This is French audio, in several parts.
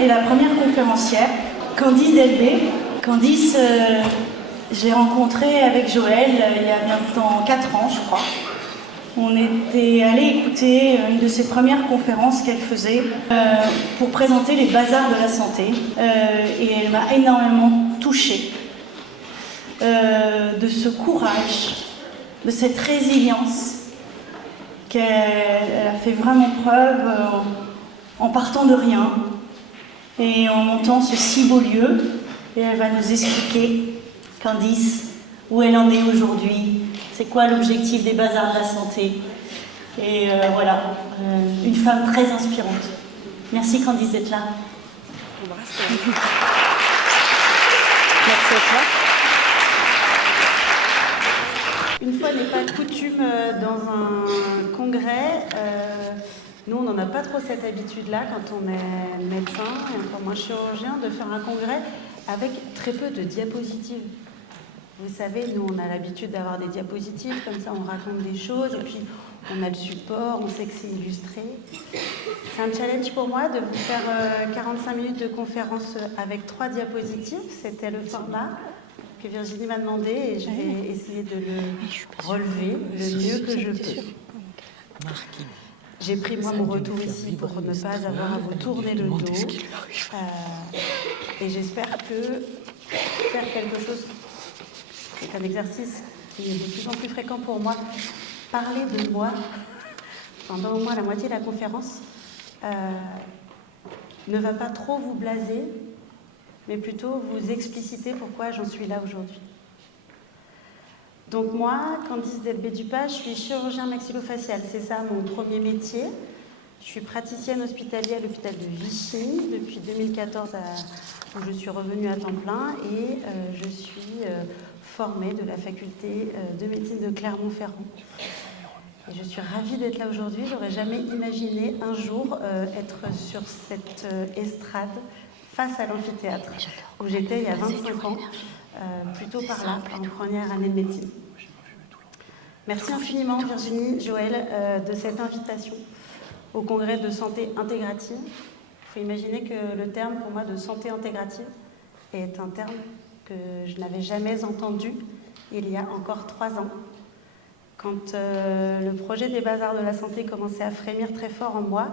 Et la première conférencière, Candice Delbé. Candice, je l'ai rencontrée avec Joël il y a bientôt 4 ans, je crois. On était allé écouter une de ses premières conférences qu'elle faisait pour présenter les bazars de la santé. Et elle m'a énormément touchée. De ce courage, de cette résilience qu'elle a fait vraiment preuve en partant de rien et en montant ce si beau lieu. Et elle va nous expliquer, Candice, où elle en est aujourd'hui, c'est quoi l'objectif des bazars de la santé. Et voilà, une femme très inspirante. Merci Candice d'être là. Merci à toi. Une fois n'est pas coutume dans un congrès, nous on n'en a pas trop cette habitude-là quand on est médecin et encore moins chirurgien de faire un congrès avec très peu de diapositives. Vous savez, nous on a l'habitude d'avoir des diapositives, comme ça on raconte des choses et puis on a le support, on sait que c'est illustré. C'est un challenge pour moi de vous faire 45 minutes de conférence avec 3 diapositives, c'était le format que Virginie m'a demandé et je vais essayer de le relever le mieux que je peux. J'ai pris moi mon retour ici pour ne pas avoir à vous tourner le dos et j'espère que faire quelque chose, c'est un exercice qui est de plus en plus fréquent pour moi, parler de moi pendant au moins la moitié de la conférence ne va pas trop vous blaser, mais plutôt vous expliciter pourquoi j'en suis là aujourd'hui. Donc moi, Candice Delbé-Dupas, je suis chirurgien maxillofacial, c'est ça mon premier métier. Je suis praticienne hospitalière à l'hôpital de Vichy depuis 2014 où je suis revenue à temps plein et je suis formée de la faculté de médecine de Clermont-Ferrand. Et je suis ravie d'être là aujourd'hui, j'aurais jamais imaginé un jour être sur cette estrade face à l'amphithéâtre, où j'étais il y a 25 ans, plutôt par là, en première année de médecine. Merci infiniment Virginie, Joël, de cette invitation au congrès de santé intégrative. Il faut imaginer que le terme pour moi de santé intégrative est un terme que je n'avais jamais entendu il y a encore 3 ans. Quand le projet des bazars de la santé commençait à frémir très fort en moi,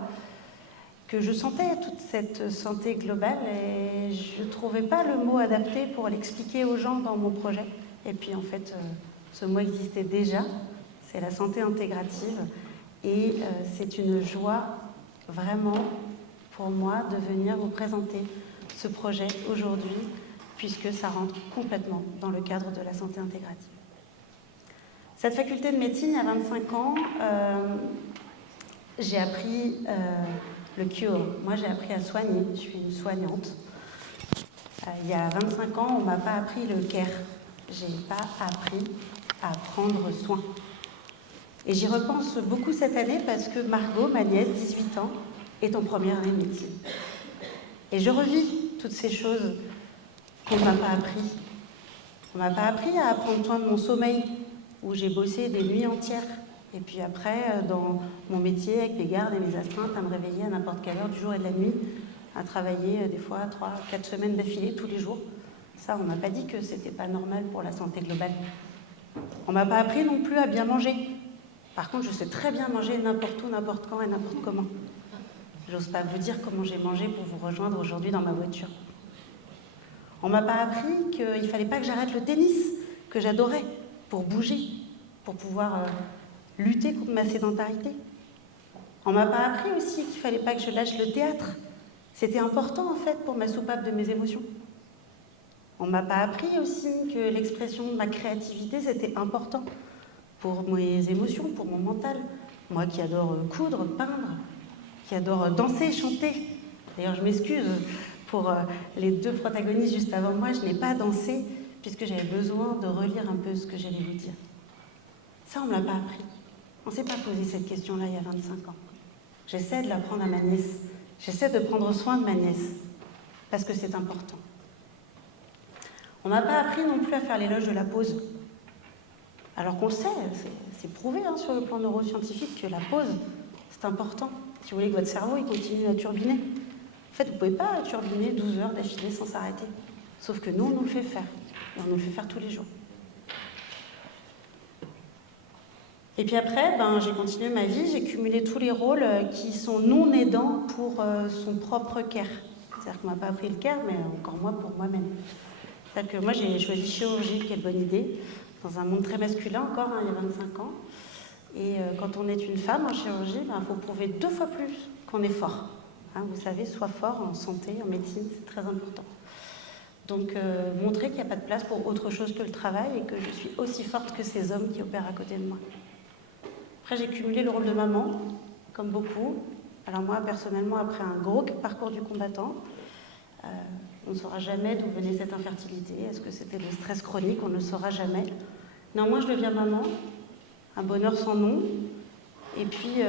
que je sentais toute cette santé globale et je ne trouvais pas le mot adapté pour l'expliquer aux gens dans mon projet. Et puis en fait, ce mot existait déjà, c'est la santé intégrative et c'est une joie vraiment pour moi de venir vous présenter ce projet aujourd'hui puisque ça rentre complètement dans le cadre de la santé intégrative. Cette faculté de médecine, il y a 25 ans, j'ai appris le cure. Moi, j'ai appris à soigner. Je suis une soignante. Il y a 25 ans, on ne m'a pas appris le care. Je n'ai pas appris à prendre soin. Et j'y repense beaucoup cette année parce que Margot, ma nièce, 18 ans, est en première année de médecine. Et je revis toutes ces choses qu'on ne m'a pas appris. On ne m'a pas appris à prendre soin de mon sommeil, où j'ai bossé des nuits entières. Et puis après, dans mon métier, avec les gardes et les astreintes, à me réveiller à n'importe quelle heure du jour et de la nuit, à travailler des fois 3-4 semaines d'affilée, tous les jours. Ça, on ne m'a pas dit que c'était pas normal pour la santé globale. On ne m'a pas appris non plus à bien manger. Par contre, je sais très bien manger n'importe où, n'importe quand et n'importe comment. J'ose pas vous dire comment j'ai mangé pour vous rejoindre aujourd'hui dans ma voiture. On ne m'a pas appris qu'il ne fallait pas que j'arrête le tennis, que j'adorais, pour bouger, pour pouvoir lutter contre ma sédentarité. On ne m'a pas appris aussi qu'il ne fallait pas que je lâche le théâtre. C'était important en fait pour ma soupape de mes émotions. On ne m'a pas appris aussi que l'expression de ma créativité c'était important pour mes émotions, pour mon mental. Moi qui adore coudre, peindre, qui adore danser, chanter. D'ailleurs je m'excuse pour les 2 protagonistes juste avant moi, je n'ai pas dansé puisque j'avais besoin de relire un peu ce que j'allais vous dire. Ça on ne me l'a pas appris. On ne s'est pas posé cette question-là il y a 25 ans. J'essaie de l'apprendre à ma nièce. J'essaie de prendre soin de ma nièce, parce que c'est important. On ne m'a pas appris non plus à faire l'éloge de la pause. Alors qu'on sait, c'est prouvé sur le plan neuroscientifique que la pause, c'est important. Si vous voulez que votre cerveau il continue à turbiner, il fait, vous ne pouvez pas turbiner 12 heures d'affilée sans s'arrêter. Sauf que nous, on nous le fait faire. Et on nous le fait faire tous les jours. Et puis après, j'ai continué ma vie, j'ai cumulé tous les rôles qui sont non aidants pour son propre care. C'est-à-dire qu'on ne m'a pas appris le care, mais encore moins pour moi-même. C'est-à-dire que moi, j'ai choisi chirurgie, quelle bonne idée, dans un monde très masculin encore, il y a 25 ans. Et quand on est une femme en chirurgie, il faut prouver 2 fois plus qu'on est fort. Vous savez, sois fort en santé, en médecine, c'est très important. Donc, montrer qu'il n'y a pas de place pour autre chose que le travail et que je suis aussi forte que ces hommes qui opèrent à côté de moi. Après, j'ai cumulé le rôle de maman, comme beaucoup. Alors moi, personnellement, après un gros parcours du combattant, on ne saura jamais d'où venait cette infertilité. Est-ce que c'était le stress chronique? On ne le saura jamais. Néanmoins, je deviens maman, un bonheur sans nom. Et puis,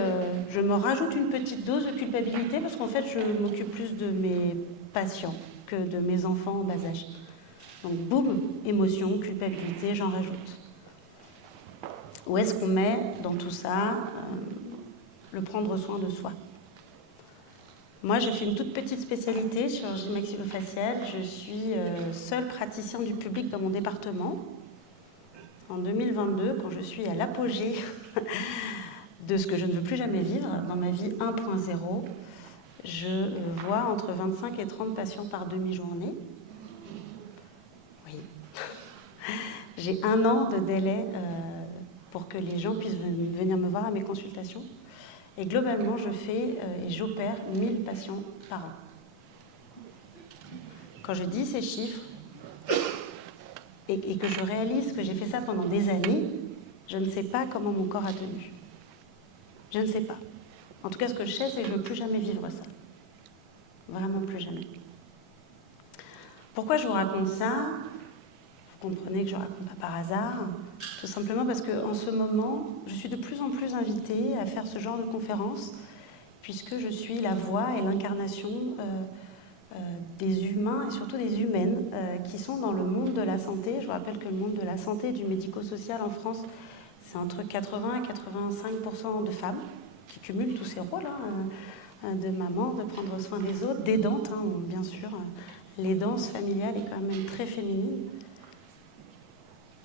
je me rajoute une petite dose de culpabilité parce qu'en fait, je m'occupe plus de mes patients que de mes enfants en bas âge. Donc, boum, émotion, culpabilité, j'en rajoute. Où est-ce qu'on met dans tout ça le prendre soin de soi? Moi, j'ai fait une toute petite spécialité, chirurgie maxillofaciale. Je suis seule praticienne du public dans mon département. En 2022, quand je suis à l'apogée de ce que je ne veux plus jamais vivre, dans ma vie 1.0, je vois entre 25 et 30 patients par demi-journée. Oui. J'ai 1 an de délai pour que les gens puissent venir me voir à mes consultations. Et globalement, je fais et j'opère 1000 patients par an. Quand je dis ces chiffres et que je réalise que j'ai fait ça pendant des années, je ne sais pas comment mon corps a tenu. Je ne sais pas. En tout cas, ce que je sais, c'est que je ne veux plus jamais vivre ça. Vraiment plus jamais. Pourquoi je vous raconte ça? Vous comprenez que je ne raconte pas par hasard. Tout simplement parce qu'en ce moment, je suis de plus en plus invitée à faire ce genre de conférences, puisque je suis la voix et l'incarnation des humains et surtout des humaines qui sont dans le monde de la santé. Je vous rappelle que le monde de la santé et du médico-social en France, c'est entre 80 et 85% de femmes qui cumulent tous ces rôles, de maman, de prendre soin des autres, d'aidante, bien sûr. L'aidance familiale est quand même très féminine.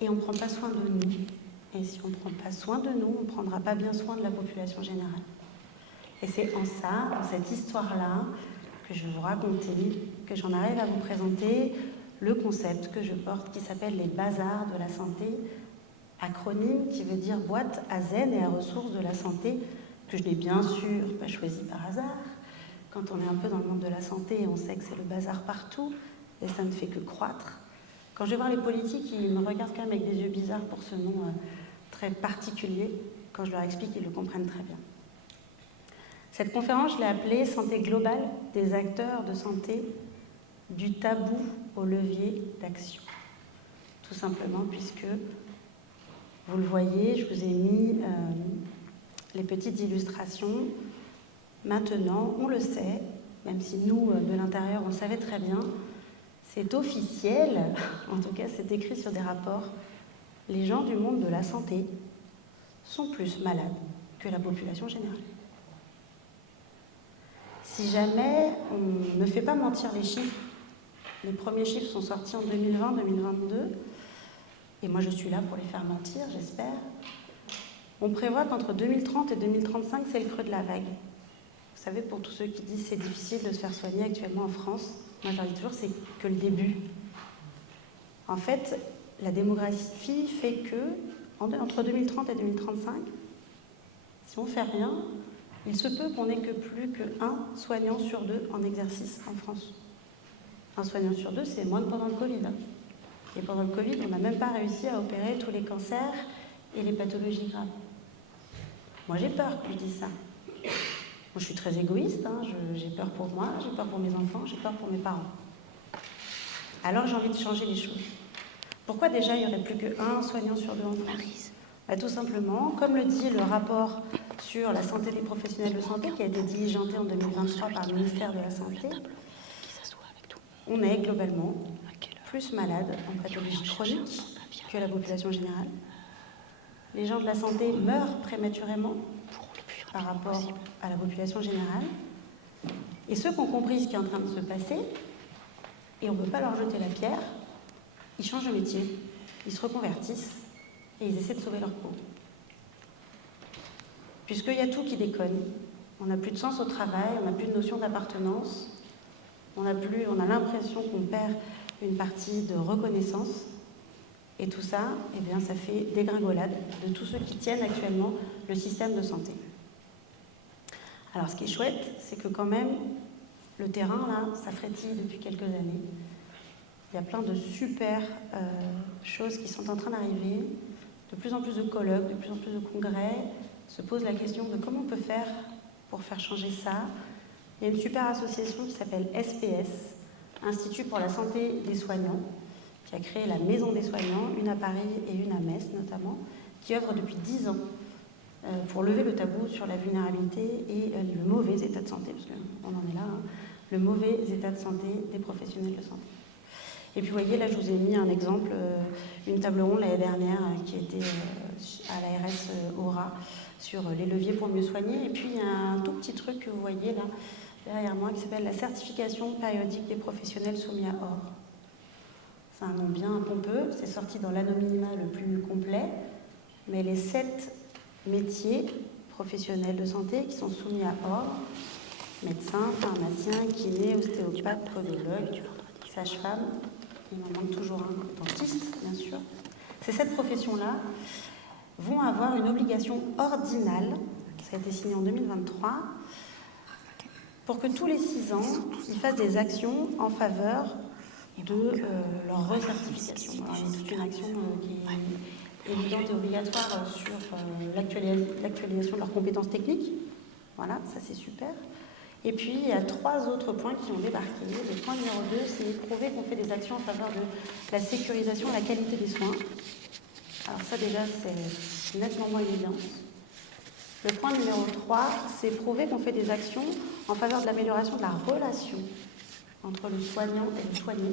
Et on ne prend pas soin de nous. Et si on ne prend pas soin de nous, on ne prendra pas bien soin de la population générale. Et c'est en ça, dans cette histoire-là, que je vais vous raconter, que j'en arrive à vous présenter le concept que je porte qui s'appelle les bazars de la santé, acronyme qui veut dire boîte à zen et à ressources de la santé, que je n'ai bien sûr pas choisi par hasard. Quand on est un peu dans le monde de la santé, on sait que c'est le bazar partout et ça ne fait que croître. Quand je vais voir les politiques, ils me regardent quand même avec des yeux bizarres pour ce nom très particulier. Quand je leur explique, ils le comprennent très bien. Cette conférence, je l'ai appelée « Santé globale des acteurs de santé, du tabou au levier d'action ». Tout simplement puisque, vous le voyez, je vous ai mis les petites illustrations. Maintenant, on le sait, même si nous, de l'intérieur, on le savait très bien, c'est officiel, en tout cas c'est écrit sur des rapports, les gens du monde de la santé sont plus malades que la population générale. Si jamais on ne fait pas mentir les chiffres, les premiers chiffres sont sortis en 2020-2022, et moi je suis là pour les faire mentir, j'espère, on prévoit qu'entre 2030 et 2035, c'est le creux de la vague. Vous savez, pour tous ceux qui disent c'est difficile de se faire soigner actuellement en France, moi je leur dis toujours c'est que le début. En fait, la démographie fait que, entre 2030 et 2035, si on ne fait rien, il se peut qu'on n'ait que plus qu'un soignant sur 2 en exercice en France. Un soignant sur 2, c'est moins que pendant le Covid. Et pendant le Covid, on n'a même pas réussi à opérer tous les cancers et les pathologies graves. Moi, j'ai peur quand je dis ça. Moi, je suis très égoïste, j'ai peur pour moi, j'ai peur pour mes enfants, j'ai peur pour mes parents. Alors, j'ai envie de changer les choses. Pourquoi déjà il n'y aurait plus qu'un soignant sur 2 en France? Tout simplement, comme le dit le rapport sur la santé des professionnels de santé qui a été diligenté en 2023 par le ministère de la Santé, on est globalement plus malade en pathologie chronique que la population générale. Les gens de la santé meurent prématurément par rapport à la population générale. Et ceux qui ont compris ce qui est en train de se passer, et on ne peut pas leur jeter la pierre, ils changent de métier, ils se reconvertissent et ils essaient de sauver leur peau. Puisqu'il y a tout qui déconne. On n'a plus de sens au travail, on n'a plus de notion d'appartenance, on a l'impression qu'on perd une partie de reconnaissance. Et tout ça, eh bien, ça fait dégringolade de tous ceux qui tiennent actuellement le système de santé. Alors, ce qui est chouette, c'est que quand même, le terrain, là, ça frétille depuis quelques années. Il y a plein de super choses qui sont en train d'arriver, de plus en plus de colloques, de plus en plus de congrès, se pose la question de comment on peut faire pour faire changer ça. Il y a une super association qui s'appelle SPS, Institut pour la santé des soignants, qui a créé la Maison des soignants, une à Paris et une à Metz notamment, qui œuvre depuis 10 ans pour lever le tabou sur la vulnérabilité et le mauvais état de santé, parce qu'on en est là, hein, le mauvais état de santé des professionnels de santé. Et puis vous voyez, là je vous ai mis un exemple, une table ronde l'année dernière qui était à l'ARS Aura sur les leviers pour mieux soigner. Et puis il y a un tout petit truc que vous voyez là, derrière moi, qui s'appelle la certification périodique des professionnels soumis à OR. C'est un nom bien pompeux, c'est sorti dans l'anonymat le plus complet, mais les 7 métiers professionnels de santé qui sont soumis à OR, médecin, pharmacien, kiné, ostéopathe, podologue, sage-femme, il m'en manque toujours un, dentiste, bien sûr. Ces 7 professions-là vont avoir une obligation ordinale, ça a été signé en 2023, pour que tous les 6 ans, ils fassent des actions en faveur de leur recertification. Alors, il y a toute une action qui est évidente et obligatoire sur l'actualisation de leurs compétences techniques. Voilà, ça c'est super. Et puis, il y a 3 autres points qui ont débarqué. Le point numéro 2, c'est prouver qu'on fait des actions en faveur de la sécurisation et la qualité des soins. Alors ça déjà, c'est nettement moins évident. Le point numéro 3, c'est prouver qu'on fait des actions en faveur de l'amélioration de la relation entre le soignant et le soigné.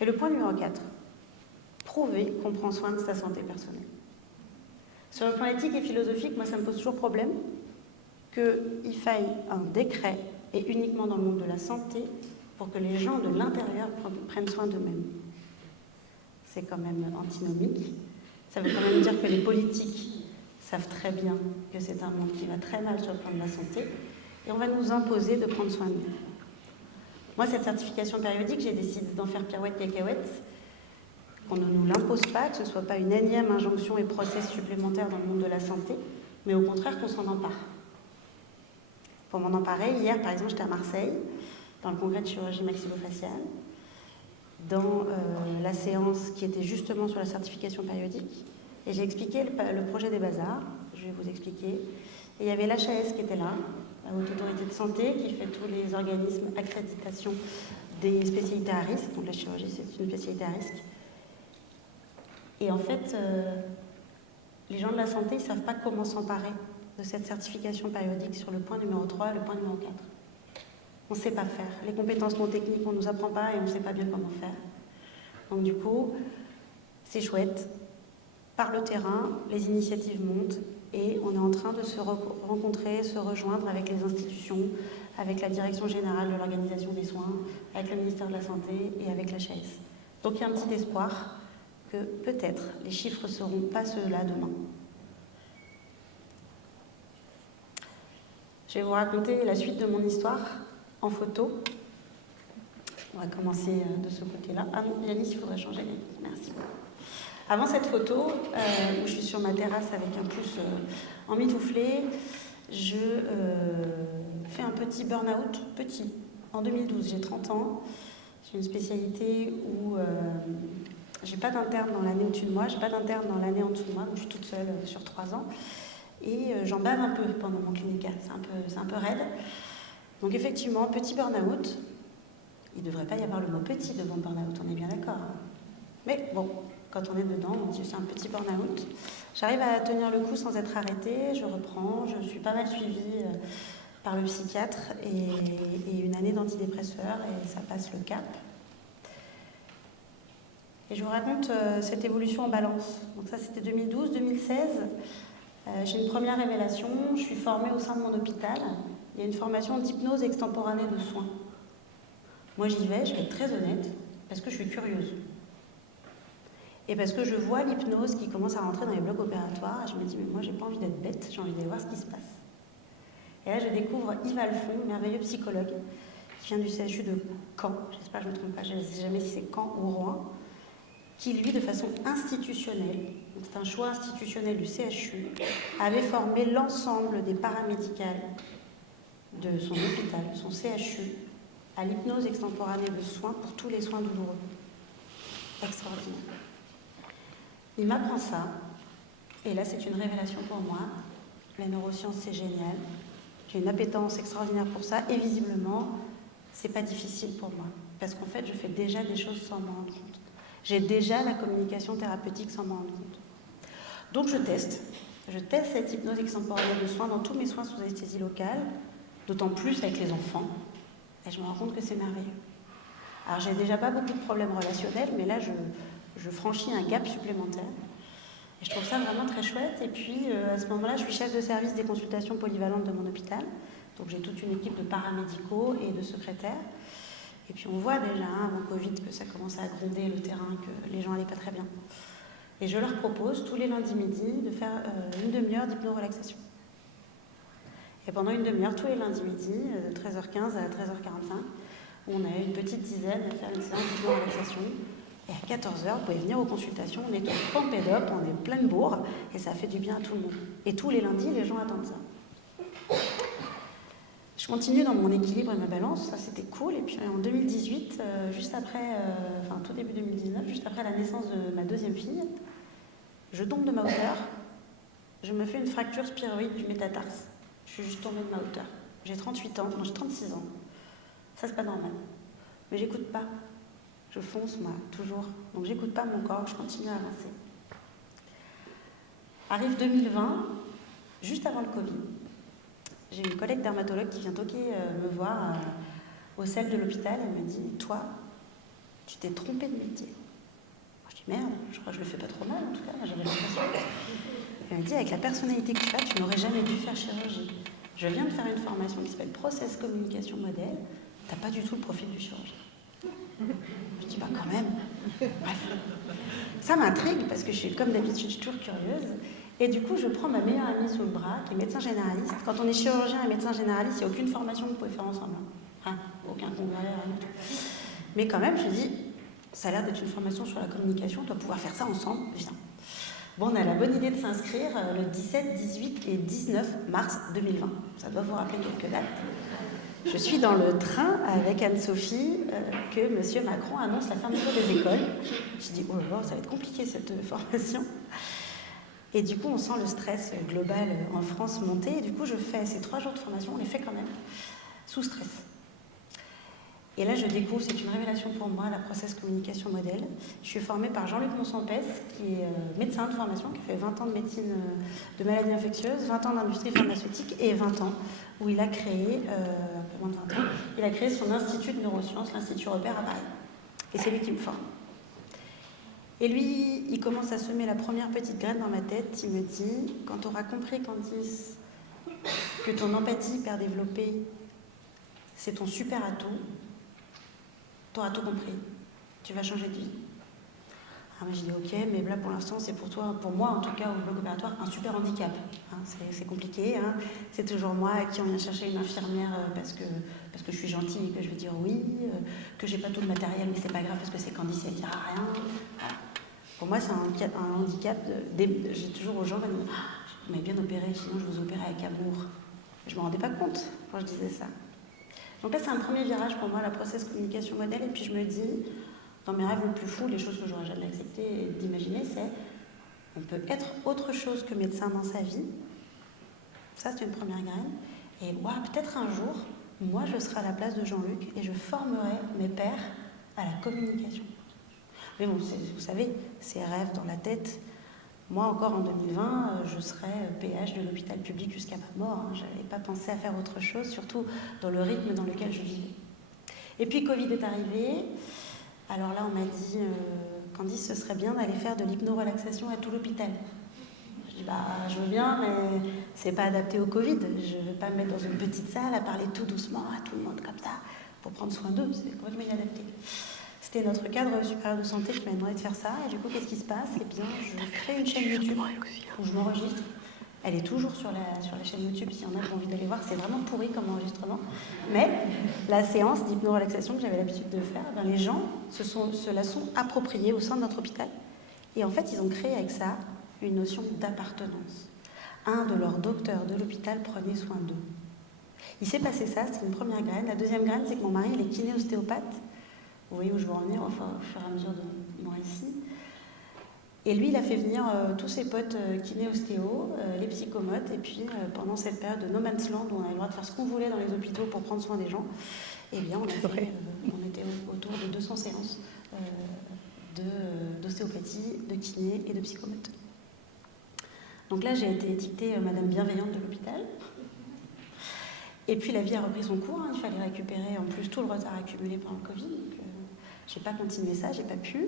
Et le point numéro 4, prouver qu'on prend soin de sa santé personnelle. Sur le plan éthique et philosophique, moi ça me pose toujours problème qu'il faille un décret, et uniquement dans le monde de la santé, pour que les gens de l'intérieur prennent soin d'eux-mêmes. C'est quand même antinomique. Ça veut quand même dire que les politiques savent très bien que c'est un monde qui va très mal sur le plan de la santé, et on va nous imposer de prendre soin de nous. Moi, cette certification périodique, j'ai décidé d'en faire pirouette cacahuète, qu'on ne nous l'impose pas, que ce ne soit pas une énième injonction et process supplémentaire dans le monde de la santé, mais au contraire qu'on s'en empare. Pour m'en emparer, hier, par exemple, j'étais à Marseille, dans le congrès de chirurgie maxillofaciale, dans la séance qui était justement sur la certification périodique, et j'ai expliqué le projet des bazars, je vais vous expliquer. Et il y avait l'HAS qui était là, la Haute Autorité de Santé, qui fait tous les organismes accréditation des spécialités à risque, donc la chirurgie c'est une spécialité à risque. Et en fait, les gens de la santé, ils ne savent pas comment s'emparer de cette certification périodique sur le point numéro 3 et le point numéro 4. On ne sait pas faire. Les compétences non techniques, on ne nous apprend pas et on ne sait pas bien comment faire. Donc du coup, c'est chouette. Par le terrain, les initiatives montent et on est en train de se rencontrer, se rejoindre avec les institutions, avec la Direction Générale de l'Organisation des Soins, avec le ministère de la Santé et avec l'HAS. Donc il y a un petit espoir que peut-être les chiffres ne seront pas ceux-là demain. Je vais vous raconter la suite de mon histoire en photo. On va commencer de ce côté-là. Ah non, Yanis, il faudrait changer. Merci beaucoup. Avant cette photo, où je suis sur ma terrasse avec un pouce emmitouflé, je fais un petit burn-out, petit. En 2012, j'ai 30 ans. J'ai une spécialité où j'ai pas d'interne dans l'année au-dessus de moi, j'ai pas d'interne dans l'année en dessous de moi, donc je suis toute seule sur 3 ans. Et j'en bave un peu pendant mon clinical, c'est un peu raide. Donc effectivement, petit burn-out. Il ne devrait pas y avoir le mot petit devant burn-out, on est bien d'accord. Mais bon, quand on est dedans, on dit c'est un petit burn-out. J'arrive à tenir le coup sans être arrêtée, je reprends, je suis pas mal suivie par le psychiatre et une année d'antidépresseurs et ça passe le cap. Et je vous raconte cette évolution en balance. Donc ça c'était 2012, 2016. J'ai une première révélation, je suis formée au sein de mon hôpital il y a une formation d'hypnose extemporanée de soins. Moi, j'y vais, je vais être très honnête, parce que je suis curieuse. Et parce que je vois l'hypnose qui commence à rentrer dans les blocs opératoires, et je me dis, mais moi, j'ai pas envie d'être bête, j'ai envie d'aller voir ce qui se passe. Et là, je découvre Yves Alphon, merveilleux psychologue, qui vient du CHU de Caen, j'espère que je ne me trompe pas, je ne sais jamais si c'est Caen ou Rouen, qui, lui, de façon institutionnelle, c'est un choix institutionnel du CHU, avait formé l'ensemble des paramédicales de son hôpital, son CHU, à l'hypnose extemporanée de soins pour tous les soins douloureux. Extraordinaire. Il m'apprend ça, et là, c'est une révélation pour moi. Les neurosciences, c'est génial. J'ai une appétence extraordinaire pour ça, et visiblement, c'est pas difficile pour moi, parce qu'en fait, je fais déjà des choses sans m'en rendre compte. J'ai déjà la communication thérapeutique sans m'en rendre compte. Donc je teste cette hypnose extemporanée de soins dans tous mes soins sous anesthésie locale, d'autant plus avec les enfants, et je me rends compte que c'est merveilleux. Alors j'ai déjà pas beaucoup de problèmes relationnels, mais là je franchis un gap supplémentaire, et je trouve ça vraiment très chouette. Et puis à ce moment-là, je suis chef de service des consultations polyvalentes de mon hôpital, donc j'ai toute une équipe de paramédicaux et de secrétaires. Et puis on voit déjà avant Covid que ça commence à gronder le terrain, que les gens n'allaient pas très bien. Et je leur propose tous les lundis midi de faire une demi-heure d'hypno-relaxation. Et pendant une demi-heure, tous les lundis midi, de 13h15 à 13h45, on a une petite dizaine à faire une séance d'hypno-relaxation. Et à 14h, vous pouvez venir aux consultations, on est tous pumped up, on est plein de bourre, et ça fait du bien à tout le monde. Et tous les lundis, les gens attendent ça. Je continue dans mon équilibre et ma balance, ça c'était cool. Et puis en 2018, juste après, tout début 2019, juste après la naissance de ma deuxième fille, je tombe de ma hauteur, je me fais une fracture spiroïde du métatarse. Je suis juste tombée de ma hauteur. J'ai 38 ans, non j'ai 36 ans. Ça c'est pas normal. Mais j'écoute pas. Je fonce moi, toujours. Donc j'écoute pas mon corps, je continue à avancer. Arrive 2020, juste avant le Covid. J'ai une collègue dermatologue qui vient toquer me voir au sel de l'hôpital. Elle me dit « Toi, tu t'es trompée de métier. » Je dis « Merde, je crois que je le fais pas trop mal en tout cas, j'avais l'impression. » Elle me dit « Avec la personnalité que tu as, tu n'aurais jamais dû faire chirurgie. Je viens de faire une formation qui s'appelle Process Communication Modèle. Tu n'as pas du tout le profil du chirurgien. » Je dis « Bah quand même. » Bref. Ça m'intrigue parce que je suis comme d'habitude, je suis toujours curieuse. Et du coup, je prends ma meilleure amie sous le bras, qui est médecin généraliste. Quand on est chirurgien et médecin généraliste, il n'y a aucune formation que vous pouvez faire ensemble. Aucun congrès, rien du tout. Mais quand même, je dis, ça a l'air d'être une formation sur la communication, on doit pouvoir faire ça ensemble, viens. Bon, on a la bonne idée de s'inscrire le 17, 18 et 19 mars 2020. Ça doit vous rappeler quelques dates. Je suis dans le train avec Anne-Sophie que M. Macron annonce la fermeture des écoles. Je dis, oh là là, ça va être compliqué cette formation. Et du coup, on sent le stress global en France monter. Et du coup, je fais ces 3 jours de formation, on les fait quand même, sous stress. Et là, je découvre, c'est une révélation pour moi, la Process Communication Modèle. Je suis formée par Jean-Luc Monsampès, qui est médecin de formation, qui a fait 20 ans de médecine de maladies infectieuses, 20 ans d'industrie pharmaceutique et 20 ans où il a créé, un peu moins de 20 ans, il a créé son institut de neurosciences, l'Institut Repère à Paris. Et c'est lui qui me forme. Et lui, il commence à semer la première petite graine dans ma tête. Il me dit, quand tu auras compris, Candice, que ton empathie hyper développée, c'est ton super atout, tu auras tout compris. Tu vas changer de vie. Ah, mais je dis, ok, mais là, pour l'instant, c'est pour toi, pour moi, en tout cas, au bloc opératoire, un super handicap. C'est compliqué. C'est toujours moi à qui on vient chercher une infirmière parce que je suis gentille et que je vais dire oui, que j'ai pas tout le matériel, mais c'est pas grave parce que c'est Candice, elle dira rien. Voilà. Pour moi, c'est un handicap. J'ai toujours aux gens qui me disent « Vous m'avez bien opéré, sinon je vous opérais avec amour. » Je ne me rendais pas compte quand je disais ça. Donc là, c'est un premier virage pour moi, la Process Communication Modèle. Et puis je me dis, dans mes rêves les plus fous, les choses que j'aurais jamais accepté d'imaginer, c'est on peut être autre chose que médecin dans sa vie. Ça, c'est une première graine. Et peut-être un jour, moi, je serai à la place de Jean-Luc et je formerai mes pairs à la communication. Mais bon, vous savez, ces rêves dans la tête. Moi, encore en 2020, je serai PH de l'hôpital public jusqu'à ma mort. Je n'avais pas pensé à faire autre chose, surtout dans le rythme dans lequel je vivais. Et puis, Covid est arrivé. Alors là, on m'a dit, Candice, ce serait bien d'aller faire de l'hypno-relaxation à tout l'hôpital. Je dis, dis, bah, je veux bien, mais c'est pas adapté au Covid. Je ne vais pas me mettre dans une petite salle à parler tout doucement à tout le monde comme ça pour prendre soin d'eux. C'est complètement inadapté. C'était notre cadre supérieur de santé qui m'a demandé de faire ça. Et du coup, qu'est-ce qui se passe? Eh bien, je crée une chaîne YouTube où je m'enregistre. Elle est toujours sur la chaîne YouTube s'il y en a qui ont envie d'aller voir. C'est vraiment pourri comme enregistrement. Mais la séance d'hypno-relaxation que j'avais l'habitude de faire, ben, les gens se la sont appropriés au sein de notre hôpital. Et en fait, ils ont créé avec ça une notion d'appartenance. Un de leurs docteurs de l'hôpital prenait soin d'eux. Il s'est passé ça, c'était une première graine. La deuxième graine, c'est que mon mari, il est kiné-ostéopathe. Vous voyez où je veux en venir, enfin, au fur et à mesure de mon récit. Et lui, il a fait venir tous ses potes kiné-ostéo, les psychomotes, et puis pendant cette période de no man's land où on avait le droit de faire ce qu'on voulait dans les hôpitaux pour prendre soin des gens, eh bien, on était autour de 200 séances d'ostéopathie, de kiné et de psychomote. Donc là, j'ai été étiquetée Madame Bienveillante de l'hôpital. Et puis la vie a repris son cours, hein. Il fallait récupérer en plus tout le retard accumulé pendant le Covid. Donc j'ai pas continué ça, j'ai pas pu.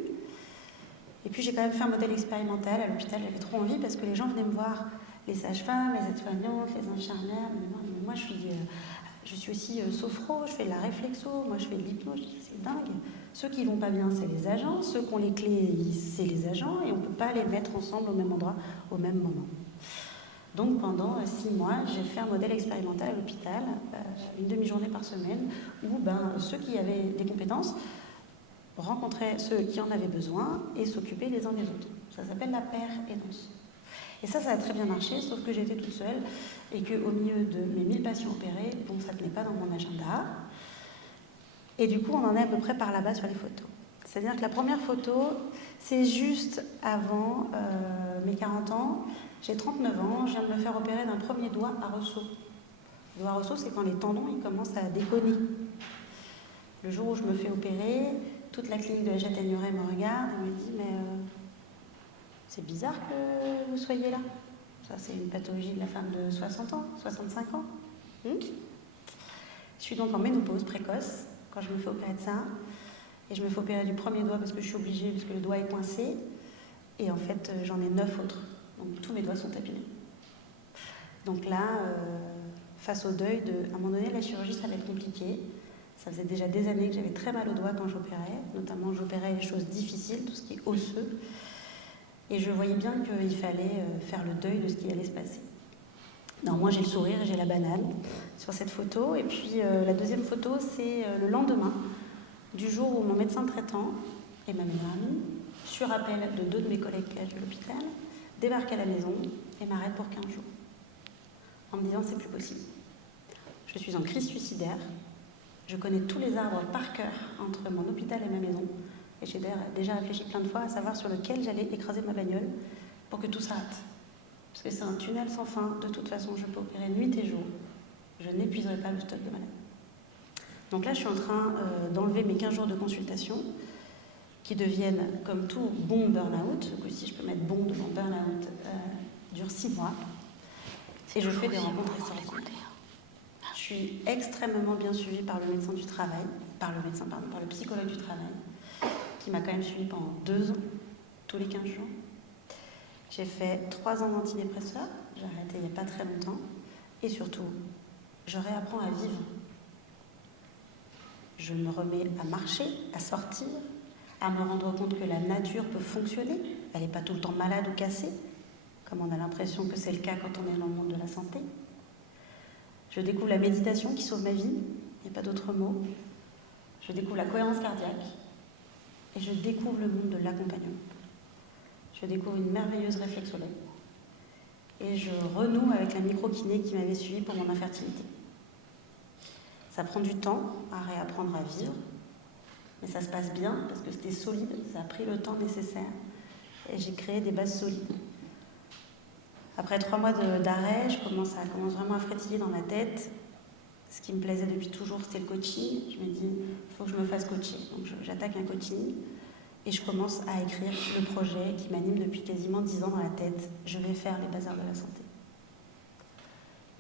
Et puis j'ai quand même fait un modèle expérimental à l'hôpital, j'avais trop envie parce que les gens venaient me voir, les sages-femmes, les aides-soignantes, les infirmières. Mais moi je suis aussi sophro, je fais de la réflexo, moi je fais de l'hypnose, je dis c'est dingue. Ceux qui vont pas bien, c'est les agents, ceux qui ont les clés, c'est les agents, et on peut pas les mettre ensemble au même endroit, au même moment. Donc pendant 6 mois, j'ai fait un modèle expérimental à l'hôpital, une demi-journée par semaine, où ceux qui avaient des compétences rencontraient ceux qui en avaient besoin et s'occupaient les uns des autres. Ça s'appelle la paire-aidance. Et ça a très bien marché, sauf que j'étais toute seule et qu'au milieu de mes 1000 patients opérés, bon, ça ne tenait pas dans mon agenda. Et du coup, on en est à peu près par là-bas sur les photos. C'est-à-dire que la première photo, c'est juste avant mes 40 ans. J'ai 39 ans, je viens de me faire opérer d'un premier doigt à ressaut. Le doigt à ressaut, c'est quand les tendons ils commencent à déconner. Le jour où je me fais opérer, toute la clinique de la Châtaigneraie me regarde et me dit « mais c'est bizarre que vous soyez là ». Ça, c'est une pathologie de la femme de 60 ans, 65 ans. Je suis donc en ménopause précoce quand je me fais opérer de ça. Et je me fais opérer du premier doigt parce que je suis obligée, parce que le doigt est coincé. Et en fait, j'en ai 9 autres. Donc tous mes doigts sont abîmés. Donc là, face au deuil, à un moment donné, la chirurgie, ça va être compliqué. Ça faisait déjà des années que j'avais très mal au doigt quand j'opérais. Notamment, j'opérais les choses difficiles, tout ce qui est osseux. Et je voyais bien qu'il fallait faire le deuil de ce qui allait se passer. Non, moi, j'ai le sourire et j'ai la banane sur cette photo. Et puis, la deuxième photo, c'est le lendemain du jour où mon médecin traitant et ma meilleure amie, sur appel de 2 de mes collègues de l'hôpital, débarquent à la maison et m'arrêtent pour 15 jours. En me disant, c'est plus possible. Je suis en crise suicidaire. Je connais tous les arbres par cœur entre mon hôpital et ma maison. Et j'ai déjà réfléchi plein de fois à savoir sur lequel j'allais écraser ma bagnole pour que tout s'arrête. Parce que c'est un tunnel sans fin. De toute façon, je peux opérer nuit et jour. Je n'épuiserai pas le stock de malades. Donc là, je suis en train d'enlever mes 15 jours de consultation qui deviennent, comme tout bon burn-out, ce coup-ci, je peux mettre bon devant burn-out, dure 6 mois. Et je fais des rencontres extraordinaires. Je suis extrêmement bien suivie par le médecin du travail, par le psychologue du travail, qui m'a quand même suivie pendant 2 ans, tous les 15 jours. J'ai fait 3 ans d'antidépresseurs, j'ai arrêté il n'y a pas très longtemps. Et surtout, je réapprends à vivre. Je me remets à marcher, à sortir, à me rendre compte que la nature peut fonctionner. Elle n'est pas tout le temps malade ou cassée, comme on a l'impression que c'est le cas quand on est dans le monde de la santé. Je découvre la méditation qui sauve ma vie, il n'y a pas d'autre mot. Je découvre la cohérence cardiaque et je découvre le monde de l'accompagnement. Je découvre une merveilleuse réflexologie et je renoue avec la micro-kiné qui m'avait suivie pour mon infertilité. Ça prend du temps à réapprendre à vivre, mais ça se passe bien parce que c'était solide, ça a pris le temps nécessaire et j'ai créé des bases solides. Après 3 mois d'arrêt, ça commence vraiment à frétiller dans ma tête. Ce qui me plaisait depuis toujours, c'était le coaching. Je me dis, il faut que je me fasse coacher. Donc j'attaque un coaching et je commence à écrire le projet qui m'anime depuis quasiment 10 ans dans la tête. Je vais faire les bazars de la santé.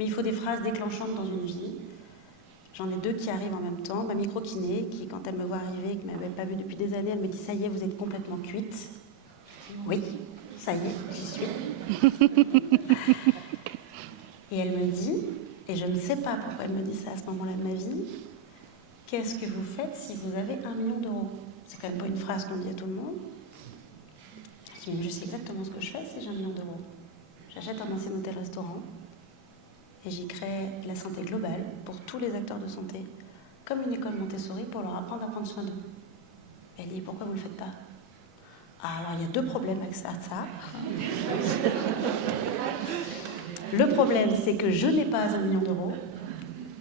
Mais il faut des phrases déclenchantes dans une vie. J'en ai 2 qui arrivent en même temps. Ma micro-kiné, qui quand elle me voit arriver, qui ne m'avait pas vue depuis des années, elle me dit, ça y est, vous êtes complètement cuite. Oui, ça y est, j'y suis. Et elle me dit, et je ne sais pas pourquoi elle me dit ça à ce moment-là de ma vie, qu'est-ce que vous faites si vous avez 1 million d'euros? C'est quand même pas une phrase qu'on dit à tout le monde. Je dis, mais je sais exactement ce que je fais si j'ai 1 million d'euros. J'achète un ancien hôtel-restaurant et j'y crée la santé globale pour tous les acteurs de santé, comme une école Montessori pour leur apprendre à prendre soin d'eux. Elle dit, pourquoi vous ne le faites pas? Alors, il y a 2 problèmes avec ça. Le problème, c'est que je n'ai pas 1 million d'euros.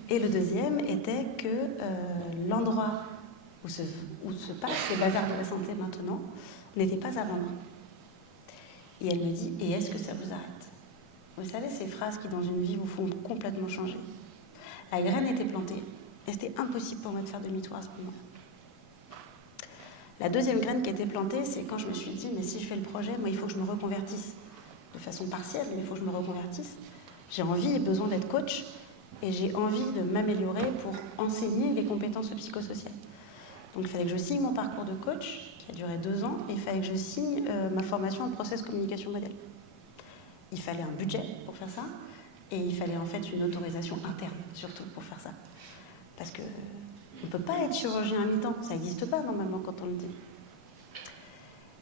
Et le deuxième était que l'endroit où se passe le bazar de la santé maintenant n'était pas à vendre. Et elle me dit, et est-ce que ça vous arrête? Vous savez, ces phrases qui, dans une vie, vous font complètement changer. La graine était plantée. Et c'était impossible pour moi de faire demi-tour à ce moment-là. La deuxième graine qui a été plantée, c'est quand je me suis dit, mais si je fais le projet, moi, il faut que je me reconvertisse. De façon partielle, mais il faut que je me reconvertisse. J'ai envie et besoin d'être coach, et j'ai envie de m'améliorer pour enseigner les compétences psychosociales. Donc il fallait que je signe mon parcours de coach, qui a duré 2 ans, et il fallait que je signe ma formation en process communication modèle. Il fallait un budget pour faire ça, et il fallait en fait une autorisation interne, surtout, pour faire ça. Parce qu'on ne peut pas être chirurgien à mi-temps, ça n'existe pas normalement quand on le dit.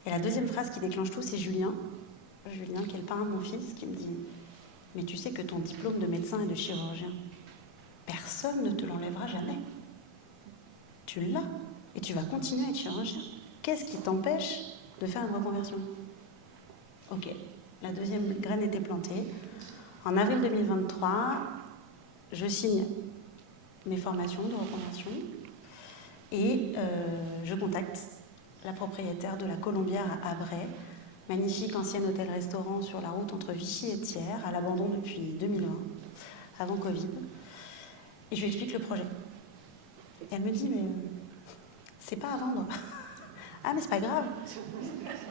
Et la deuxième phrase qui déclenche tout, c'est Julien, qui est le parrain de mon fils, qui me dit « Mais tu sais que ton diplôme de médecin et de chirurgien, personne ne te l'enlèvera jamais. Tu l'as, et tu vas continuer à être chirurgien. Qu'est-ce qui t'empêche de faire une reconversion ?» Ok, la deuxième graine était plantée. En avril 2023, je signe mes formations de reconversion et je contacte la propriétaire de la Colombière à Abray, magnifique ancien hôtel-restaurant sur la route entre Vichy et Thiers, à l'abandon depuis 2001, avant Covid. Et je lui explique le projet. Et elle me dit, mais c'est pas à vendre. Ah, mais c'est pas grave.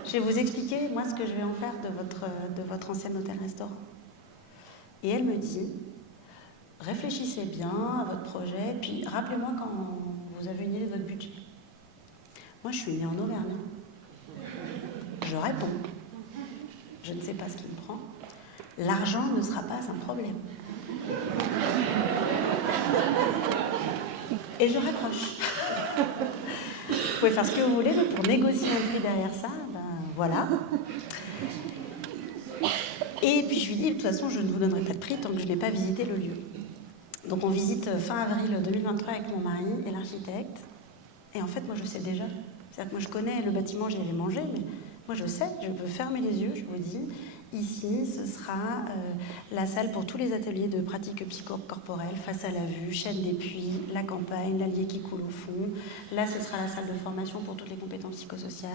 Je vais vous expliquer, moi, ce que je vais en faire de votre ancien hôtel-restaurant. Et elle me dit, réfléchissez bien à votre projet, puis rappelez-moi quand vous avez une idée de votre budget. Moi, je suis née en Auvergne. Je réponds. Je ne sais pas ce qui me prend. L'argent ne sera pas un problème. Et je raccroche. Vous pouvez faire ce que vous voulez, mais pour négocier un prix derrière ça, ben voilà. Et puis je lui dis, de toute façon, je ne vous donnerai pas de prix tant que je n'ai pas visité le lieu. Donc on visite fin avril 2023 avec mon mari et l'architecte. Et en fait, moi, je sais déjà. C'est-à-dire que moi, je connais le bâtiment, j'y allais manger, mais moi, je sais, je peux fermer les yeux, je vous dis. Ici, ce sera la salle pour tous les ateliers de pratique psychocorporelle, face à la vue, chaîne des puits, la campagne, l'Allier qui coule au fond. Là, ce sera la salle de formation pour toutes les compétences psychosociales.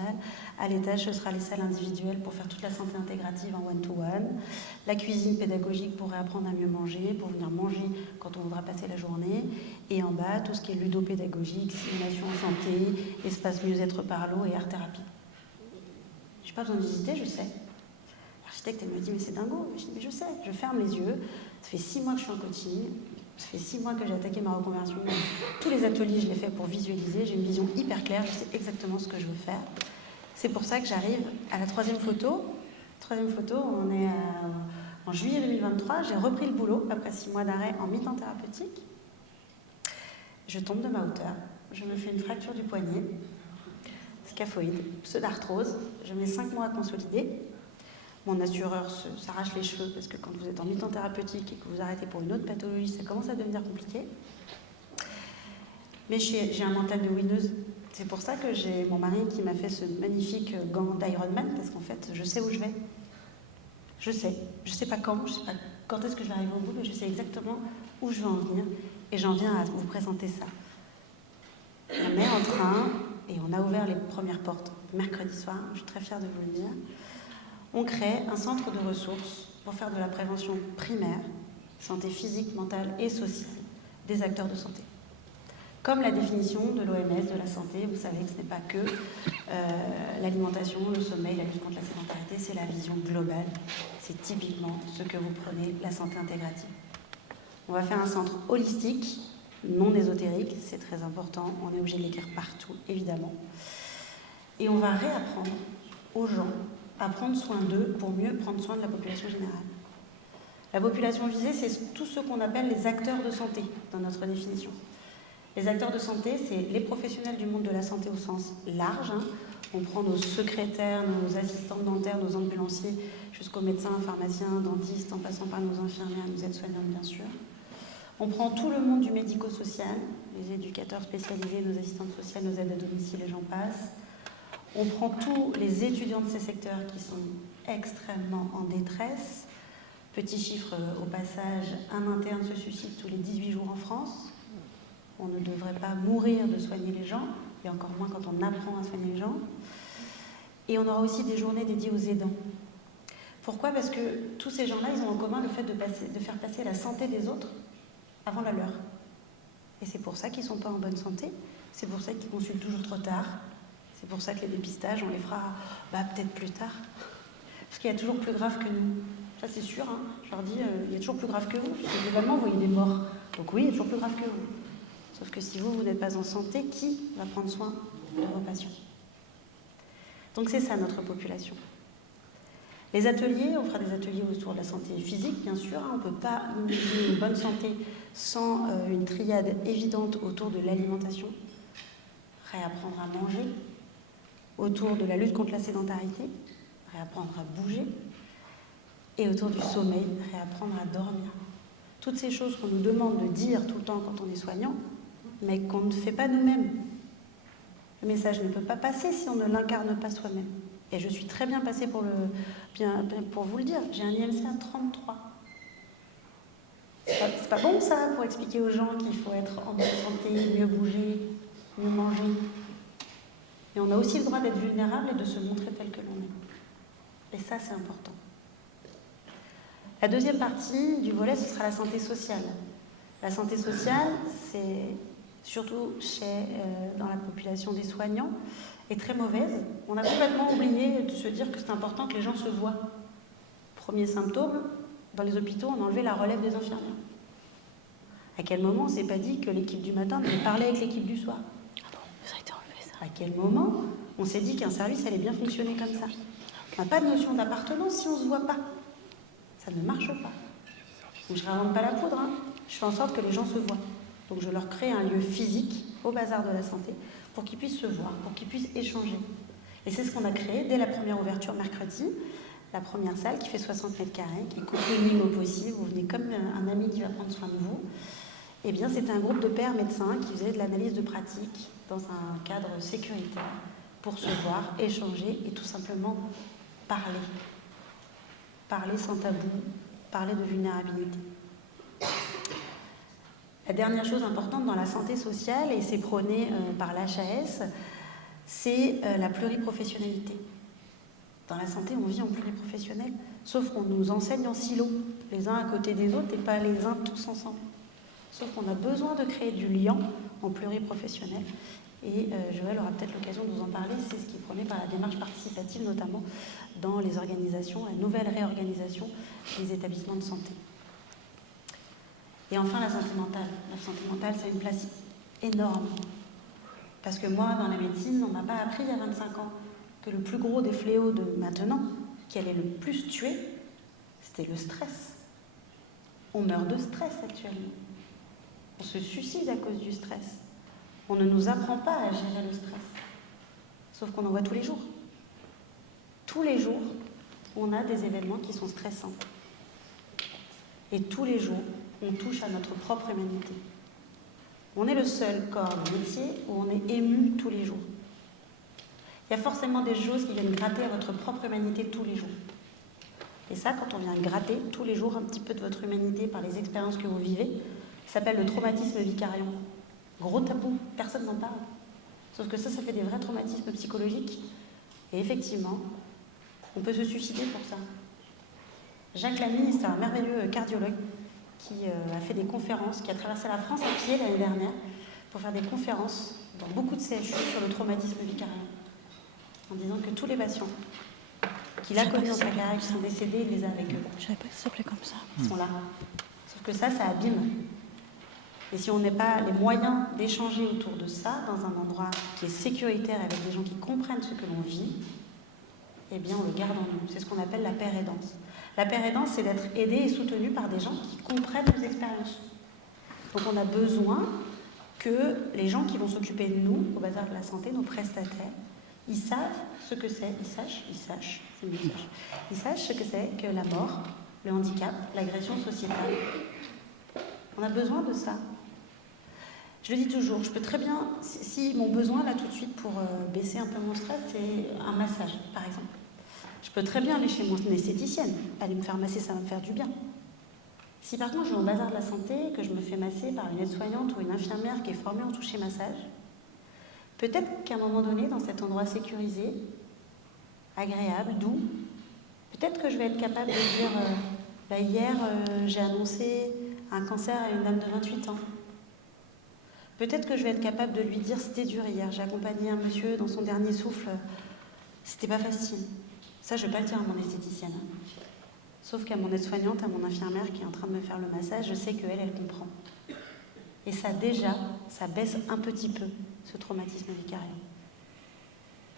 À l'étage, ce sera les salles individuelles pour faire toute la santé intégrative en one-to-one. La cuisine pédagogique pour réapprendre à mieux manger, pour venir manger quand on voudra passer la journée. Et en bas, tout ce qui est ludopédagogique, simulation en santé, espace mieux-être par l'eau et art-thérapie. Je n'ai pas besoin de visiter, je sais. L'architecte, elle me dit, mais c'est dingo. Je dis, mais je sais, je ferme les yeux. Ça fait 6 mois que je suis en coaching. Ça fait 6 mois que j'ai attaqué ma reconversion. Tous les ateliers, je les fais pour visualiser. J'ai une vision hyper claire. Je sais exactement ce que je veux faire. C'est pour ça que j'arrive à la troisième photo. Troisième photo, on est en juillet 2023. J'ai repris le boulot après 6 mois d'arrêt en mi-temps thérapeutique. Je tombe de ma hauteur. Je me fais une fracture du poignet, scaphoïde, pseudarthrose. Je mets 5 mois à consolider. Mon assureur s'arrache les cheveux parce que quand vous êtes en mi-temps thérapeutique et que vous arrêtez pour une autre pathologie, ça commence à devenir compliqué. Mais j'ai un mental de winneuse. C'est pour ça que j'ai mon mari qui m'a fait ce magnifique gant d'Ironman, parce qu'en fait, je sais où je vais. Je sais pas quand, je sais pas quand est-ce que je vais arriver au bout, mais je sais exactement où je veux en venir. Et j'en viens à vous présenter ça. On est en train, et on a ouvert les premières portes mercredi soir, je suis très fière de vous le dire. On crée un centre de ressources pour faire de la prévention primaire, santé physique, mentale et sociale, des acteurs de santé. Comme la définition de l'OMS de la santé, vous savez que ce n'est pas que l'alimentation, le sommeil, la lutte contre la sédentarité, c'est la vision globale. C'est typiquement ce que vous prenez, la santé intégrative. On va faire un centre holistique, non ésotérique, c'est très important, on est obligé de l'écrire partout, évidemment. Et on va réapprendre aux gens à prendre soin d'eux pour mieux prendre soin de la population générale. La population visée, c'est tous ceux qu'on appelle les acteurs de santé dans notre définition. Les acteurs de santé, c'est les professionnels du monde de la santé au sens large. On prend nos secrétaires, nos assistantes dentaires, nos ambulanciers, jusqu'aux médecins, pharmaciens, dentistes, en passant par nos infirmières, nos aides-soignantes, bien sûr. On prend tout le monde du médico-social, les éducateurs spécialisés, nos assistantes sociales, nos aides à domicile et j'en passe. On prend tous les étudiants de ces secteurs qui sont extrêmement en détresse. Petit chiffre au passage, un interne se suicide tous les 18 jours en France. On ne devrait pas mourir de soigner les gens, et encore moins quand on apprend à soigner les gens. Et on aura aussi des journées dédiées aux aidants. Pourquoi ? Parce que tous ces gens-là, ils ont en commun le fait de faire passer la santé des autres avant la leur. Et c'est pour ça qu'ils ne sont pas en bonne santé, c'est pour ça qu'ils consultent toujours trop tard, c'est pour ça que les dépistages, on les fera peut-être plus tard. Parce qu'il y a toujours plus grave que nous. Ça c'est sûr, hein. Je leur dis, il y a toujours plus grave que vous, parce que globalement, vous voyez des morts. Donc oui, il y a toujours plus grave que vous. Sauf que si vous n'êtes pas en santé, qui va prendre soin de vos patients ? Donc c'est ça notre population. Les ateliers, on fera des ateliers autour de la santé physique, bien sûr. On ne peut pas imaginer une bonne santé sans une triade évidente autour de l'alimentation, réapprendre à manger, autour de la lutte contre la sédentarité, réapprendre à bouger, et autour du sommeil, réapprendre à dormir. Toutes ces choses qu'on nous demande de dire tout le temps quand on est soignant, mais qu'on ne fait pas nous-mêmes. Le message ne peut pas passer si on ne l'incarne pas soi-même. Et je suis très bien passée pour vous le dire. J'ai un IMC à 33. C'est pas bon ça pour expliquer aux gens qu'il faut être en bonne santé, mieux bouger, mieux manger. Et on a aussi le droit d'être vulnérable et de se montrer tel que l'on est. Et ça, c'est important. La deuxième partie du volet, ce sera la santé sociale. La santé sociale, c'est surtout dans la population des soignants, est très mauvaise. On a complètement oublié de se dire que c'est important que les gens se voient. Premier symptôme, dans les hôpitaux, on a enlevé la relève des infirmières. À quel moment on ne s'est pas dit que l'équipe du matin devait parler avec l'équipe du soir ? Ah bon, ça a été enlevé ça. À quel moment on s'est dit qu'un service allait bien fonctionner comme ça ? On n'a pas de notion d'appartenance si on ne se voit pas. Ça ne marche pas. Donc je ne réinvente pas la poudre, hein. Je fais en sorte que les gens se voient. Donc je leur crée un lieu physique au bazar de la santé pour qu'ils puissent se voir, pour qu'ils puissent échanger. Et c'est ce qu'on a créé dès la première ouverture mercredi, la première salle qui fait 60 mètres carrés, qui coupe le minimum au possible. Vous venez comme un ami qui va prendre soin de vous. Eh bien, c'était un groupe de pairs médecins qui faisaient de l'analyse de pratique dans un cadre sécuritaire pour se voir, échanger et tout simplement parler. Parler sans tabou, parler de vulnérabilité. La dernière chose importante dans la santé sociale, et c'est prôné par l'HAS, c'est la pluriprofessionnalité. Dans la santé, on vit en pluriprofessionnel, sauf qu'on nous enseigne en silo, les uns à côté des autres et pas les uns tous ensemble. Sauf qu'on a besoin de créer du lien en pluriprofessionnel. Et Joël aura peut-être l'occasion de vous en parler, c'est ce qui est prôné par la démarche participative, notamment dans les organisations, la nouvelle réorganisation des établissements de santé. Et enfin, la santé mentale. La santé mentale, ça a une place énorme. Parce que moi, dans la médecine, on ne m'a pas appris il y a 25 ans que le plus gros des fléaux de maintenant, qui allait le plus tuer, c'était le stress. On meurt de stress actuellement. On se suicide à cause du stress. On ne nous apprend pas à gérer le stress. Sauf qu'on en voit tous les jours. Tous les jours, on a des événements qui sont stressants. Et tous les jours, on touche à notre propre humanité. On est le seul corps de métier où on est ému tous les jours. Il y a forcément des choses qui viennent gratter à votre propre humanité tous les jours. Et ça, quand on vient gratter tous les jours un petit peu de votre humanité par les expériences que vous vivez, ça s'appelle le traumatisme vicariant. Gros tabou, personne n'en parle. Sauf que ça fait des vrais traumatismes psychologiques. Et effectivement, on peut se suicider pour ça. Jacques Lamy, c'est un merveilleux cardiologue qui a fait des conférences, qui a traversé la France à pied l'année dernière pour faire des conférences dans beaucoup de CHU sur le traumatisme vicariant. En disant que tous les patients qu'il a connus dans sa carrière, qui sont décédés, il les a avec eux. Je savais pas que ça s'appelait comme ça. Ils sont là. Sauf que ça abîme. Et si on n'a pas les moyens d'échanger autour de ça, dans un endroit qui est sécuritaire, avec des gens qui comprennent ce que l'on vit, eh bien on le garde en nous. C'est ce qu'on appelle la paire-aidance. La paire-aidance, c'est d'être aidé et soutenu par des gens qui comprennent nos expériences. Donc on a besoin que les gens qui vont s'occuper de nous, au bazar de la santé, nos prestataires, ils savent ce que c'est, ils sachent ce que c'est que la mort, le handicap, l'agression sociétale. On a besoin de ça. Je le dis toujours, je peux très bien, si mon besoin là tout de suite pour baisser un peu mon stress, c'est un massage, par exemple. Je peux très bien aller chez mon esthéticienne, aller me faire masser, ça va me faire du bien. Si par contre je vais au bazar de la santé, que je me fais masser par une aide-soignante ou une infirmière qui est formée en toucher massage, peut-être qu'à un moment donné, dans cet endroit sécurisé, agréable, doux, peut-être que je vais être capable de dire là, hier, j'ai annoncé un cancer à une dame de 28 ans. Peut-être que je vais être capable de lui dire c'était dur hier, j'ai accompagné un monsieur dans son dernier souffle, c'était pas facile. Ça, je vais pas le dire à mon esthéticienne. Sauf qu'à mon aide-soignante, à mon infirmière qui est en train de me faire le massage, je sais qu'elle, elle comprend. Et ça, déjà, ça baisse un petit peu ce traumatisme vicarieux.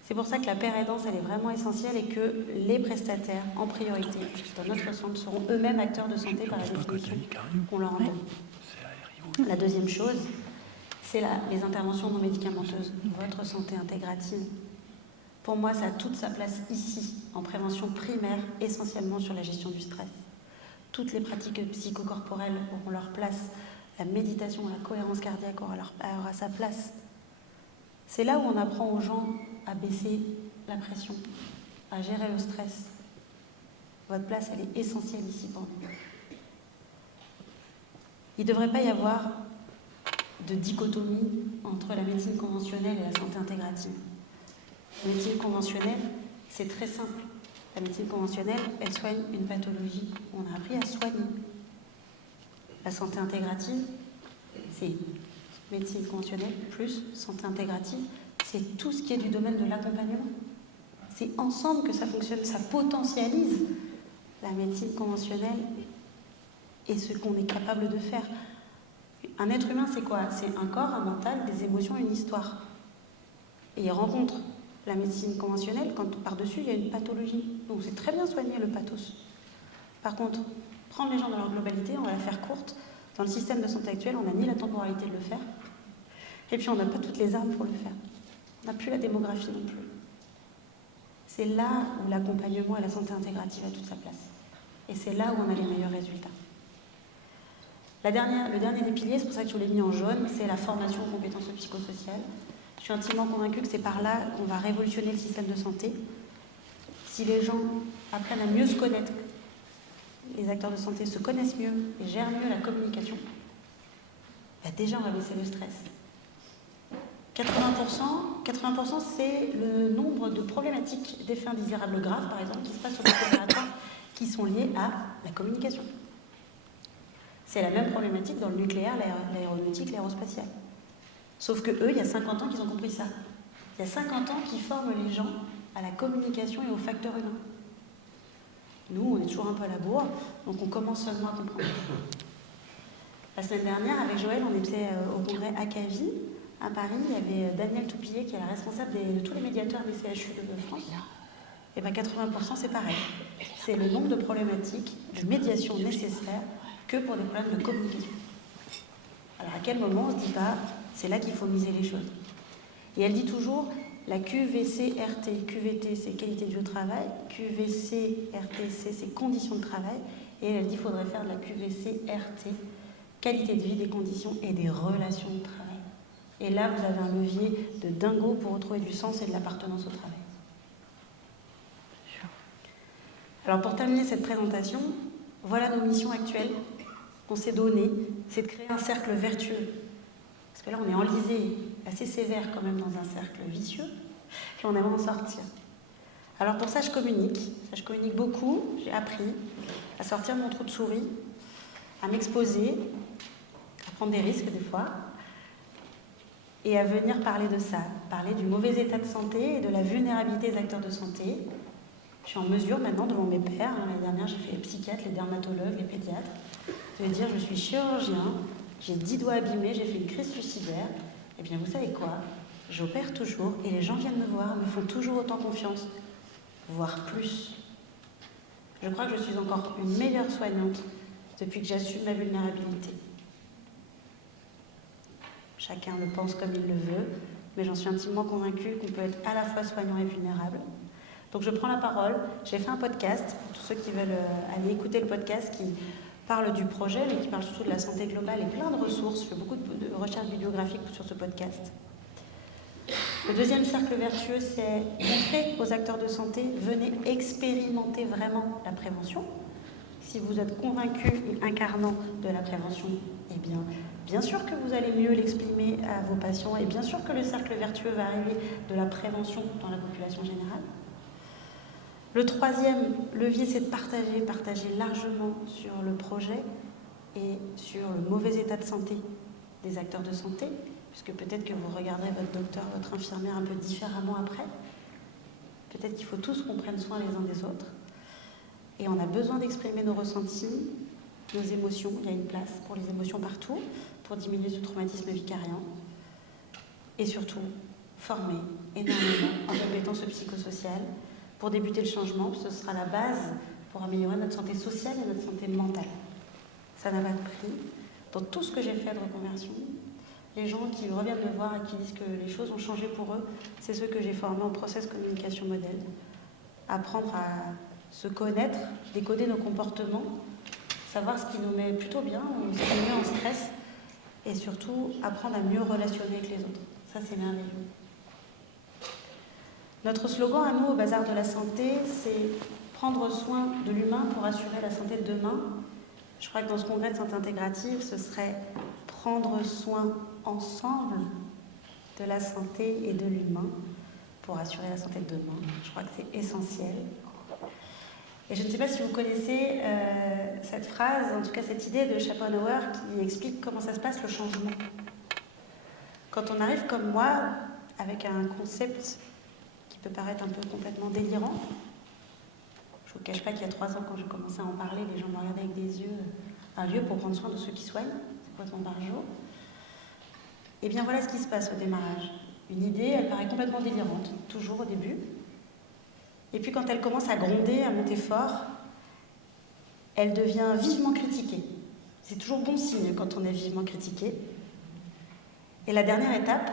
C'est pour ça que la paire-aidance, elle est vraiment essentielle et que les prestataires, en priorité, dans notre centre, seront eux-mêmes acteurs de santé par la définition qu'on leur en donne. La deuxième chose, c'est les interventions non médicamenteuses, votre santé intégrative. Pour moi, ça a toute sa place ici, en prévention primaire, essentiellement sur la gestion du stress. Toutes les pratiques psychocorporelles auront leur place. La méditation, la cohérence cardiaque aura sa place. C'est là où on apprend aux gens à baisser la pression, à gérer le stress. Votre place, elle est essentielle ici pour nous. Il ne devrait pas y avoir de dichotomie entre la médecine conventionnelle et la santé intégrative. La médecine conventionnelle, c'est très simple. La médecine conventionnelle, elle soigne une pathologie. On a appris à soigner. La santé intégrative, c'est médecine conventionnelle plus santé intégrative, c'est tout ce qui est du domaine de l'accompagnement. C'est ensemble que ça fonctionne, ça potentialise la médecine conventionnelle et ce qu'on est capable de faire. Un être humain, c'est quoi? C'est un corps, un mental, des émotions, une histoire. Et il rencontre la médecine conventionnelle quand par-dessus, il y a une pathologie. Donc c'est très bien soigner le pathos. Par contre, prendre les gens dans leur globalité, on va la faire courte. Dans le système de santé actuel, on n'a ni la temporalité de le faire, et puis on n'a pas toutes les armes pour le faire. On n'a plus la démographie non plus. C'est là où l'accompagnement et la santé intégrative a toute sa place. Et c'est là où on a les meilleurs résultats. Le dernier des piliers, c'est pour ça que je l'ai mis en jaune, c'est la formation aux compétences psychosociales. Je suis intimement convaincue que c'est par là qu'on va révolutionner le système de santé. Si les gens apprennent à mieux se connaître, les acteurs de santé se connaissent mieux et gèrent mieux la communication, bah déjà on va baisser le stress. 80%, c'est le nombre de problématiques d'effets indésirables graves, par exemple, qui se passent sur les opératoires qui sont liés à la communication. C'est la même problématique dans le nucléaire, l'aéronautique, l'aérospatiale. Sauf que eux, il y a 50 ans qu'ils ont compris ça. Il y a 50 ans qu'ils forment les gens à la communication et aux facteurs humains. Nous, on est toujours un peu à la bourre, donc on commence seulement à comprendre. La semaine dernière, avec Joël, on était au congrès ACAVI, à Paris. Il y avait Daniel Toupillet, qui est la responsable de tous les médiateurs des CHU de France. Et bien 80%, c'est pareil. C'est le nombre de problématiques de médiation nécessaires que pour des problèmes de communication. Alors à quel moment on se dit pas, c'est là qu'il faut miser les choses. Et elle dit toujours, la QVC-RT, QVT c'est qualité de vie au travail, QVC-RTC c'est conditions de travail, et elle dit qu'il faudrait faire de la QVC-RT, qualité de vie, des conditions et des relations de travail. Et là vous avez un levier de dingo pour retrouver du sens et de l'appartenance au travail. Alors pour terminer cette présentation, voilà nos missions actuelles qu'on s'est données, c'est de créer un cercle vertueux. Parce que là, on est enlisé assez sévère quand même dans un cercle vicieux, puis on aimerait en sortir. Alors pour ça, je communique beaucoup. J'ai appris à sortir de mon trou de souris, à m'exposer, à prendre des risques des fois, et à venir parler de ça, parler du mauvais état de santé et de la vulnérabilité des acteurs de santé. Je suis en mesure maintenant, devant mes pairs, l'année dernière j'ai fait les psychiatres, les dermatologues, les pédiatres, de dire je suis chirurgien, j'ai 10 doigts abîmés, j'ai fait une crise suicidaire, et bien vous savez quoi, j'opère toujours et les gens viennent me voir, me font toujours autant confiance. voire plus. Je crois que je suis encore une meilleure soignante depuis que j'assume ma vulnérabilité. Chacun le pense comme il le veut, mais j'en suis intimement convaincue qu'on peut être à la fois soignant et vulnérable. Donc je prends la parole, j'ai fait un podcast, pour tous ceux qui veulent aller écouter le podcast, qui parle du projet, mais qui parle surtout de la santé globale et plein de ressources. Je fais beaucoup de recherches bibliographiques sur ce podcast. Le deuxième cercle vertueux, c'est montrer aux acteurs de santé, venez expérimenter vraiment la prévention. Si vous êtes convaincu et incarnant de la prévention, eh bien sûr que vous allez mieux l'exprimer à vos patients et bien sûr que le cercle vertueux va arriver de la prévention dans la population générale. Le troisième levier, c'est de partager largement sur le projet et sur le mauvais état de santé des acteurs de santé, puisque peut-être que vous regarderez votre docteur, votre infirmière un peu différemment après. Peut-être qu'il faut tous qu'on prenne soin les uns des autres. Et on a besoin d'exprimer nos ressentis, nos émotions. Il y a une place pour les émotions partout, pour diminuer ce traumatisme vicariant. Et surtout, former énormément en compétences psychosociales pour débuter le changement. Ce sera la base pour améliorer notre santé sociale et notre santé mentale. Ça n'a pas de prix. Dans tout ce que j'ai fait de reconversion, les gens qui reviennent me voir et qui disent que les choses ont changé pour eux, c'est ceux que j'ai formés en process communication modèle. Apprendre à se connaître, décoder nos comportements, savoir ce qui nous met plutôt bien ou ce qui nous met en stress, et surtout apprendre à mieux relationner avec les autres. Ça, c'est merveilleux. Notre slogan à nous, au Bazar de la Santé, c'est prendre soin de l'humain pour assurer la santé de demain. Je crois que dans ce congrès de santé intégrative, ce serait prendre soin ensemble de la santé et de l'humain pour assurer la santé de demain. Je crois que c'est essentiel. Et je ne sais pas si vous connaissez cette phrase, en tout cas cette idée de Schopenhauer qui explique comment ça se passe le changement. Quand on arrive comme moi, avec un concept qui peut paraître un peu complètement délirant, je ne vous cache pas qu'il y a 3 ans, quand j'ai commencé à en parler, les gens me regardaient avec des yeux, un lieu pour prendre soin de ceux qui soignent, c'est complètement par jour. Et bien voilà ce qui se passe au démarrage. Une idée, elle paraît complètement délirante, toujours au début. Et puis quand elle commence à gronder, à monter fort, elle devient vivement critiquée. C'est toujours bon signe quand on est vivement critiqué. Et la dernière étape,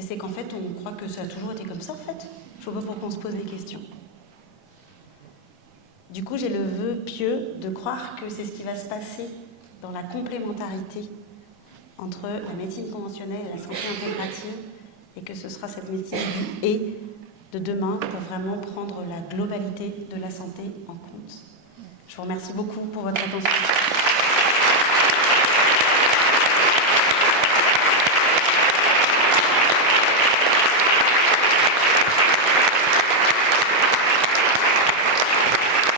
c'est qu'en fait, on croit que ça a toujours été comme ça, en fait. Je ne vois pas pourquoi on se pose des questions. Du coup, j'ai le vœu pieux de croire que c'est ce qui va se passer dans la complémentarité entre la médecine conventionnelle et la santé intégrative, et que ce sera cette médecine du « et » de demain pour vraiment prendre la globalité de la santé en compte. Je vous remercie beaucoup pour votre attention.